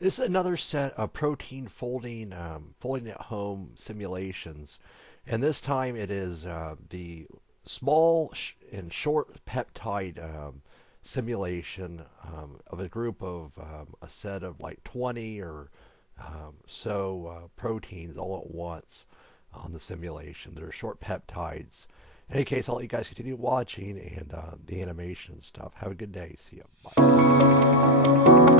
This is another set of protein folding at home simulations, and this time it is the small and short peptide simulation of a group of a set of like 20 or proteins all at once on the simulation. They're short peptides. In any case, I'll let you guys continue watching and the animation and stuff. Have a good day. See you. Bye.